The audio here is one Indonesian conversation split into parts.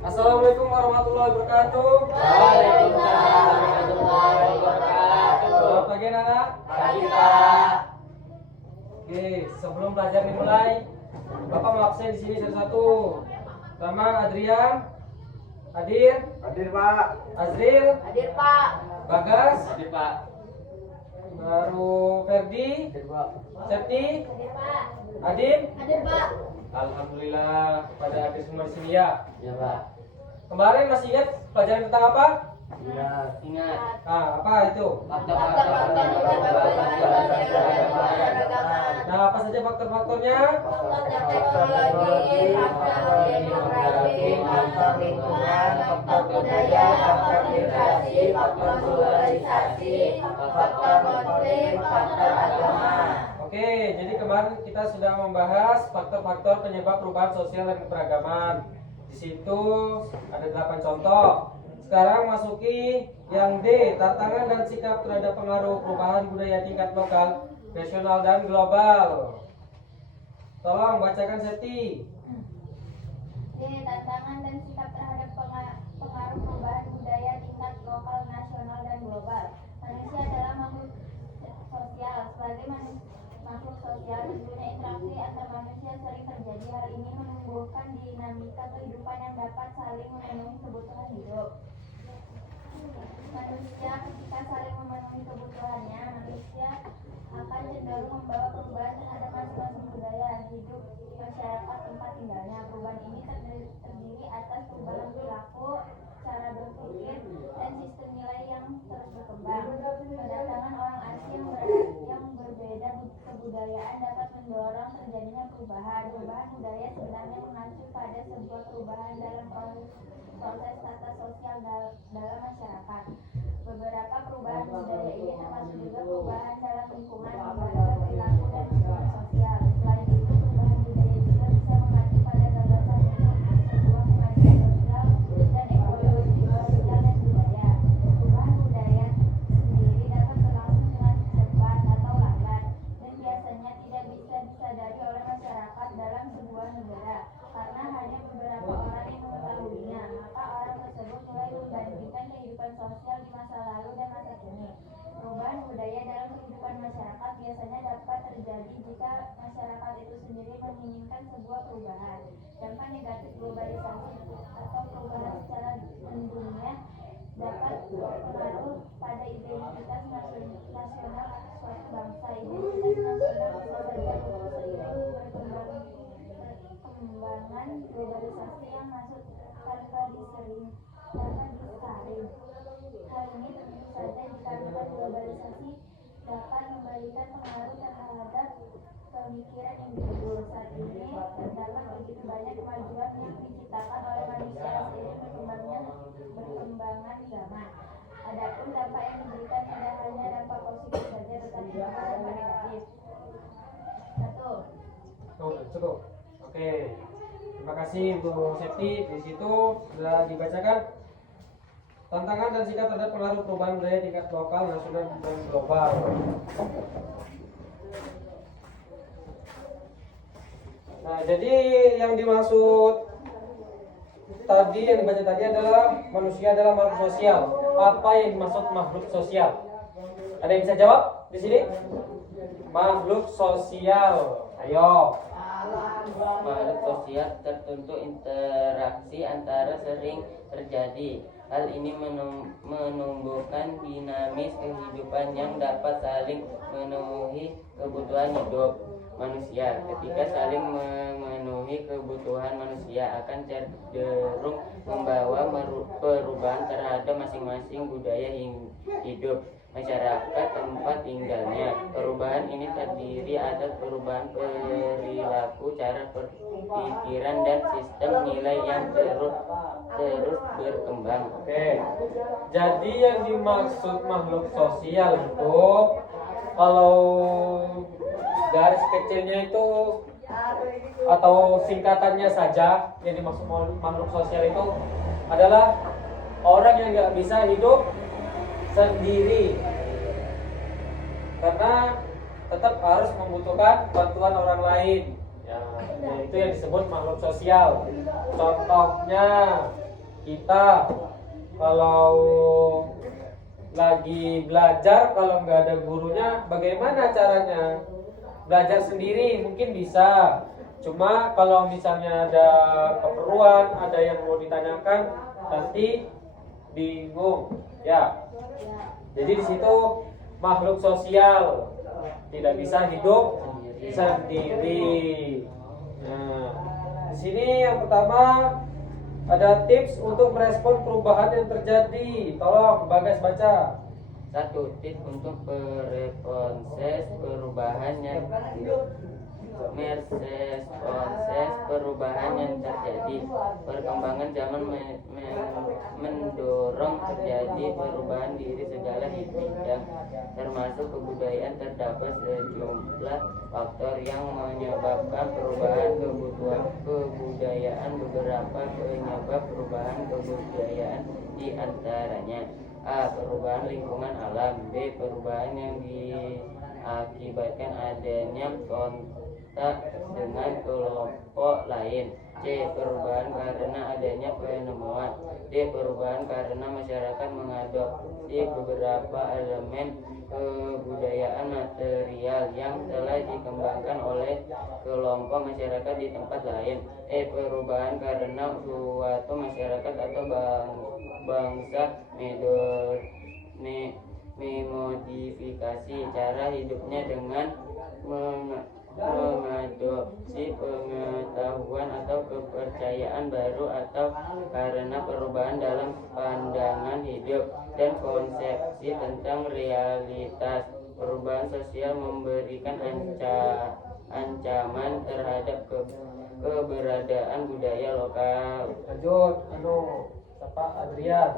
Assalamualaikum warahmatullahi wabarakatuh. Waalaikumsalam warahmatullahi wabarakatuh. Selamat pagi anak-anak. Pagi Pak. Oke, sebelum belajar dimulai, Bapak mau absen di sini satu-satu. Pertama Adrian, hadir. Hadir Pak. Azril, Hadir Pak. Bagas, Hadir Pak. baru Ferdi, Hadir Pak. Septi, Hadir Pak. Adin. Hadir Pak. Alhamdulillah pada hadir semua di sini ya. Ya Pak. Kemarin masih ingat pelajaran tentang apa? Ingat. Ingat. Ah, apa itu? Faktor-faktor Nah, apa saja faktor-faktornya? faktor teknologi, faktor demografi, faktor lingkungan, faktor budaya, faktor migrasi, faktor globalisasi, faktor konflik, faktor agama. Oke, jadi kemarin kita sudah membahas faktor-faktor penyebab perubahan sosial dan keberagaman. Di situ ada 8 contoh. Sekarang masuki yang D, tantangan dan sikap terhadap pengaruh perubahan budaya tingkat lokal, nasional dan global. Tolong bacakan Seti. D. Tantangan dan sikap terhadap pengaruh perubahan budaya tingkat lokal, nasional, dan global. Manusia adalah makhluk sosial. Sebagai makhluk sosial, tentunya interaksi antar manusia sering terjadi. Hal ini menumbuhkan dinamika kehidupan yang dapat saling memenuhi kebutuhan hidup. Manusia ketika saling memenuhi kebutuhannya, manusia akan cenderung membawa perubahan terhadap masing-masing budaya hidup masyarakat tempat tinggalnya. Perubahan ini terdiri atas perubahan perilaku, cara berpikir, dan sistem nilai yang terus berkembang. Kedatangan orang asing yang berbeda kebudayaan dapat mendorong terjadinya perubahan. Perubahan budaya sebenarnya mengacu pada sebuah perubahan dalam proses tata sosial dalam masyarakat. Beberapa perubahan budaya ini termasuk juga perubahan dalam lingkungan, lembaga, perilaku, dan hubungan sosial. Selain itu, perubahan budaya juga bisa mengacu pada gagasan untuk sebuah kemajuan sosial dan ekologi sosial dan budaya. Perubahan budaya sendiri dapat berlangsung dengan cepat atau lambat dan biasanya tidak bisa disadari oleh masyarakat dalam sebuah negara karena hanya beberapa orang yang mengetahuinya. Maka orang tersebut mulai membandingkan kehidupan sosial di masa lalu dan masa kini. Perubahan budaya dalam kehidupan masyarakat biasanya dapat terjadi jika masyarakat itu sendiri menginginkan sebuah perubahan. Dampak negatif globalisasi atau perubahan secara mendunia dapat berpengaruh pada identitas nasional suatu bangsa. Identitas nasional bisa saja luntur seiring perkembangan globalisasi yang masuk tanpa disaring. Hal ini tentu saja dikarenakan globalisasi dapat memberikan pengaruh terhadap pemikiran individu. Saat ini terdapat begitu banyak kemajuan yang diciptakan oleh manusia seiring berkembangan zaman. Adapun dampak yang diberikan tidak hanya dampak positif saja, tetapi juga dampak negatif. Satu. Cukup. Oke. Terima kasih untuk Septi. Di situ sudah dibacakan tantangan dan sikap terhadap pengaruh perubahan budaya tingkat lokal, nasional, dan global. Nah, jadi yang dimaksud tadi yang dibaca tadi adalah manusia adalah makhluk sosial. Apa yang dimaksud makhluk sosial? Ada yang bisa jawab di sini? Makhluk sosial. Ayo. Makhluk sosial tertentu interaksi antara sering terjadi. Hal ini menumbuhkan dinamis kehidupan yang dapat saling memenuhi kebutuhan hidup manusia. Ketika saling memenuhi kebutuhan, manusia akan cenderung membawa perubahan terhadap masing-masing budaya hidup masyarakat tempat tinggalnya. Perubahan ini terdiri atas perubahan perilaku, cara berpikiran, dan sistem nilai yang terus berkembang. Oke. Jadi yang dimaksud makhluk sosial itu kalau garis kecilnya itu atau singkatannya saja, yang dimaksud makhluk sosial itu adalah orang yang nggak bisa hidup sendiri karena tetap harus membutuhkan bantuan orang lain. Ya, itu yang disebut makhluk sosial. Contohnya kita kalau lagi belajar, kalau nggak ada gurunya, bagaimana caranya? Belajar sendiri mungkin bisa. Cuma kalau misalnya ada keperluan, ada yang mau ditanyakan, nanti bingung. Ya. Jadi di situ makhluk sosial, tidak bisa hidup sendiri. Nah, di sini yang pertama ada tips untuk merespon perubahan yang terjadi. Tolong Bagas baca. 1. Tips untuk merespons perubahan yang terjadi. Perkembangan zaman mendorong terjadi perubahan diri segala bidang, termasuk kebudayaan. Terdapat sejumlah faktor yang menyebabkan perubahan kebudayaan. Beberapa penyebab perubahan kebudayaan diantaranya: A. Perubahan lingkungan alam. B. Perubahan yang diakibatkan adanya kontak dengan kelompok lain. C. Perubahan karena adanya penemuan. D. Perubahan karena masyarakat mengadopsi beberapa elemen kebudayaan material yang telah dikembangkan oleh kelompok masyarakat di tempat lain. E. Perubahan karena suatu masyarakat atau bangsa memodifikasi cara hidupnya dengan mengadopsi pengetahuan atau kepercayaan baru, atau karena perubahan dalam pandangan hidup dan konsepsi tentang realitas. Perubahan sosial memberikan ancaman terhadap keberadaan budaya lokal. Lanjut, siapa? Adrian.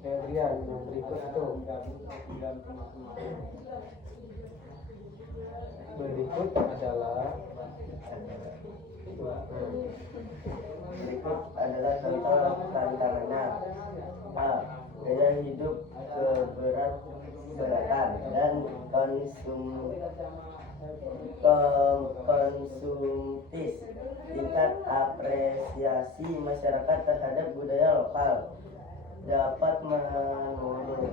Adrian yang berikut itu. Berikut adalah contoh tantangannya. A. Gaya hidup keberatan dan konsumtis. Tingkat apresiasi masyarakat terhadap budaya lokal dapat menurun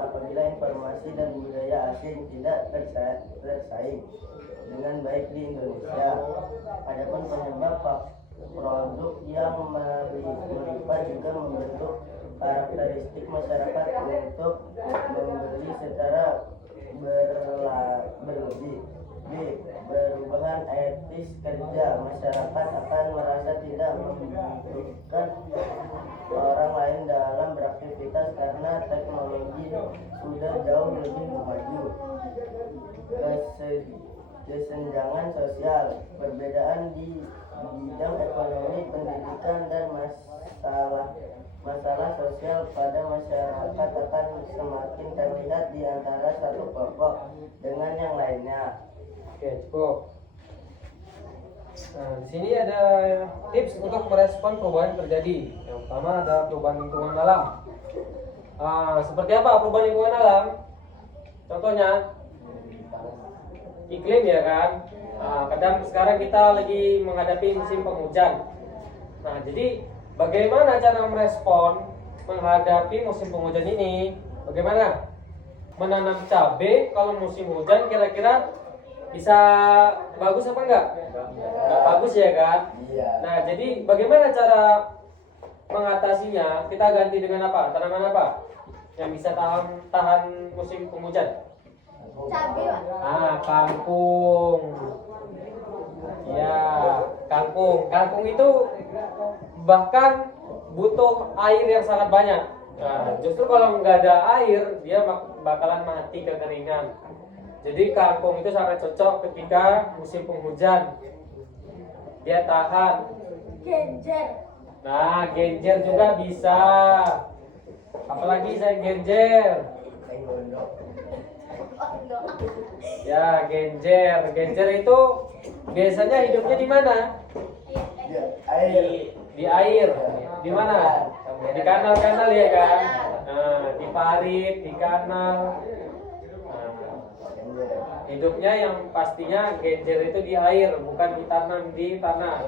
apabila informasi dan budaya asing tidak tersaing dengan baik di Indonesia. Adapun penyebab produk yang melimpah juga membentuk karakteristik masyarakat untuk membeli secara berlebih. B. Perubahan etis kerja. Masyarakat akan merasa tidak membutuhkan orang lain dalam beraktivitas karena teknologi sudah jauh lebih maju. Kesenjangan sosial. Perbedaan di bidang ekonomi, pendidikan, dan masalah sosial pada masyarakat akan semakin terlihat di antara satu kelompok dengan yang lainnya. Oke, cukup. Nah, di sini ada tips untuk merespon perubahan yang terjadi. Yang pertama ada perubahan lingkungan alam. Seperti apa perubahan lingkungan alam? Contohnya iklim, ya kan. Kadang sekarang kita lagi menghadapi musim penghujan. Nah, jadi bagaimana cara merespon menghadapi musim penghujan ini? Bagaimana? Menanam cabai kalau musim hujan kira-kira bisa bagus apa enggak? Enggak bagus, ya kan? Nah, jadi bagaimana cara mengatasinya? Kita ganti dengan apa? Tanaman apa yang bisa tahan musim penghujan? Cabai, Pak. Kangkung. Ya, kangkung. Kangkung itu bahkan butuh air yang sangat banyak. Nah, justru kalau nggak ada air, dia bakalan mati kekeringan. Jadi kangkung itu sangat cocok ketika musim penghujan. Dia tahan. Genjer. Nah, genjer juga bisa. Apalagi saya genjer. Ya, genjer. Genjer itu biasanya hidupnya di mana? Di air. Di mana? Di kanal-kanal, ya kan? Nah, di parit, di kanal. Hidupnya yang pastinya genjer itu di air, bukan ditanam di tanah.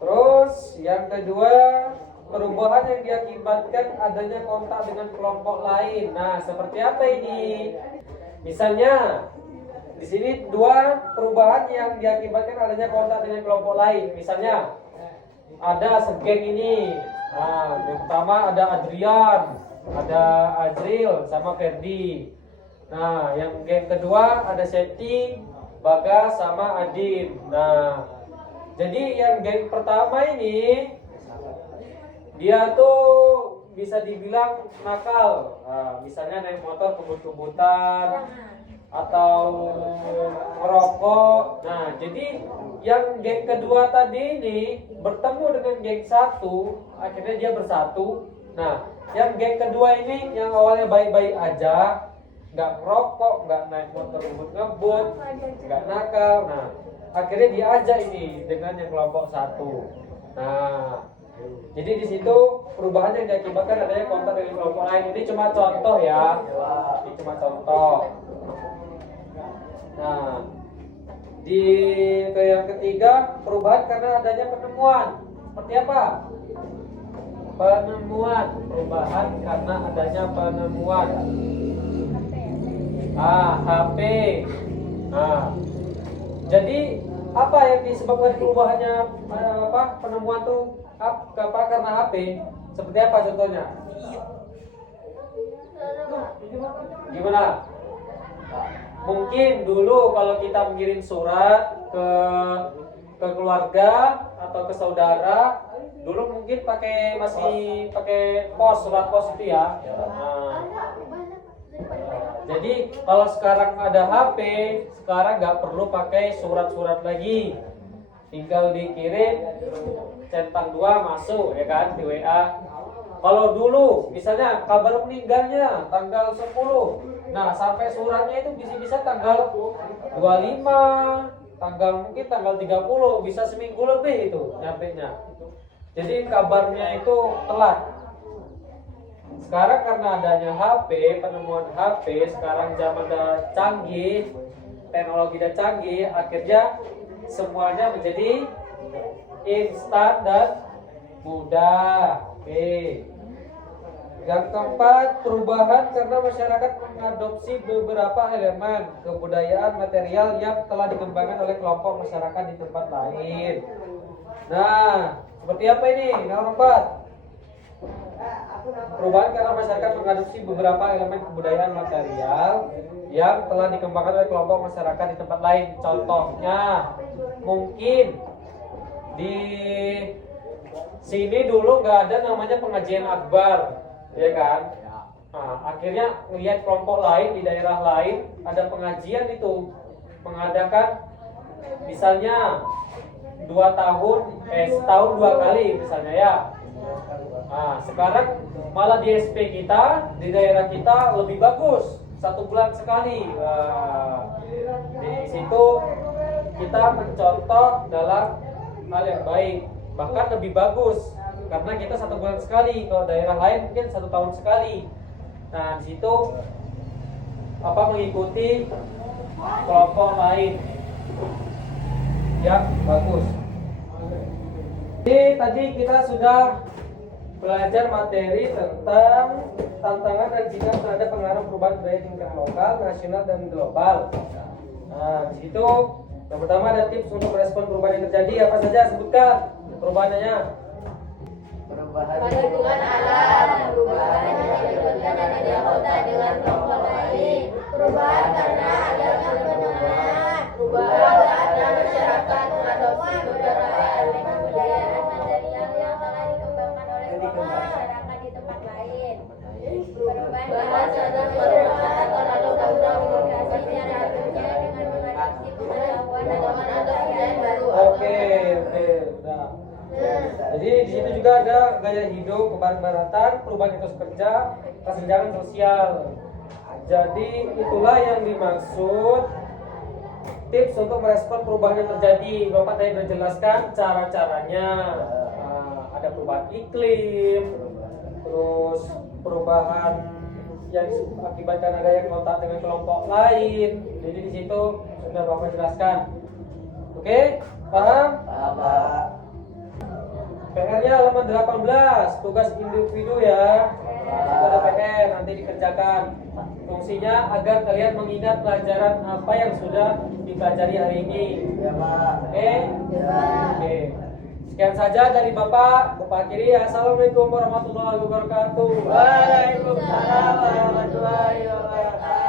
Terus yang kedua, perubahan yang diakibatkan adanya kontak dengan kelompok lain. Nah, seperti apa ini? Misalnya di sini dua perubahan yang diakibatkan adanya kontak dengan kelompok lain. Misalnya ada segeng ini. Nah, yang pertama ada Adrian, ada Azril sama Ferdi. Nah, yang geng kedua ada Seti, Bagas sama Adin. Nah, jadi yang geng pertama ini dia tuh bisa dibilang nakal. Nah, misalnya naik motor kebut-kebutan atau merokok. Nah, jadi yang geng kedua tadi ini bertemu dengan geng satu, akhirnya dia bersatu. Nah, yang geng kedua ini yang awalnya baik-baik aja, nggak merokok, nggak naik motor ngebut-ngebut, nggak nakal. Nah, akhirnya diajak ini dengan yang kelompok satu. Nah, jadi di situ perubahan yang diakibatkan adanya kontak dengan kelompok lain. Ini cuma contoh ya. Ini cuma contoh. Nah, yang ketiga, perubahan karena adanya penemuan. Seperti apa? Penemuan, perubahan karena adanya penemuan. HP. Nah, jadi apa yang disebabkan perubahannya penemuan tuh karena HP? Seperti apa contohnya? Gimana? Mungkin dulu kalau kita mengirim surat ke keluarga atau ke saudara, dulu mungkin masih pakai surat pos itu ya. Nah, jadi kalau sekarang ada HP, sekarang nggak perlu pakai surat-surat lagi, tinggal dikirim centang 2 masuk ya kan di WA. Kalau dulu misalnya kabar meninggalnya tanggal 10, nah sampai suratnya itu bisa tanggal 25, mungkin tanggal 30, bisa seminggu lebih itu nyampenya. Jadi kabarnya itu telat. Sekarang karena adanya HP, penemuan HP, sekarang zaman udah canggih, teknologi udah canggih, akhirnya semuanya menjadi instan dan mudah. Oke. Yang keempat, perubahan karena masyarakat mengadopsi beberapa elemen kebudayaan material yang telah dikembangkan oleh kelompok masyarakat di tempat lain. Nah, seperti apa ini? Nomor 4. Perubahan karena masyarakat mengadopsi beberapa elemen kebudayaan material yang telah dikembangkan oleh kelompok masyarakat di tempat lain. Contohnya, mungkin di sini dulu nggak ada namanya pengajian akbar, ya kan? Nah, akhirnya melihat kelompok lain di daerah lain ada pengajian itu, mengadakan misalnya setahun 2 kali misalnya ya. Nah, sekarang malah di SP kita, di daerah kita lebih bagus, 1 bulan sekali. Nah, di situ kita mencontoh dalam hal yang baik, bahkan lebih bagus karena kita 1 bulan sekali. Kalau daerah lain mungkin 1 tahun sekali. Nah, di situ mengikuti kelompok lain yang bagus. Jadi tadi kita sudah belajar materi tentang tantangan dan sikap terhadap pengaruh perubahan budaya tingkat lokal, nasional, dan global. Nah, di situ yang pertama ada tips untuk merespon perubahan yang terjadi. Apa saja? Sebutkan perubahannya. Perubahan Lingkungan alam, perubahan yang diakibatkan adanya kota dengan kelompok lain, perubahan karena adanya penemuan, perubahan karena masyarakat mengadopsi beberapa elemen kebudayaan material yang telah dikembangkan oleh kelompok masyarakat di tempat lain, perubahan karena masyarakat melakukan komunikasi dan kerja dengan mengadopsi pengetahuan dan kebudayaan baru. Oke, udah. Jadi di situ juga ada gaya hidup, kebarat-baratan, perubahan etos kerja, kesenjangan sosial. Jadi itulah yang dimaksud tips untuk merespon perubahan yang terjadi. Bapak tadi sudah jelaskan cara-caranya. Ada perubahan iklim, terus perubahan yang akibatkan adanya kontak dengan kelompok lain. Jadi di situ sudah Bapak jelaskan. Oke, paham? Pak. PR-nya halaman 18, tugas individu ya. Ada PR nanti dikerjakan. Fungsinya agar kalian mengingat pelajaran apa yang sudah dipelajari hari ini. Ya Pak. Oke? Ya. Oke. Sekian saja dari Bapak. Bapak akhiri. Assalamualaikum warahmatullahi wabarakatuh. Waalaikumsalam warahmatullahi wabarakatuh.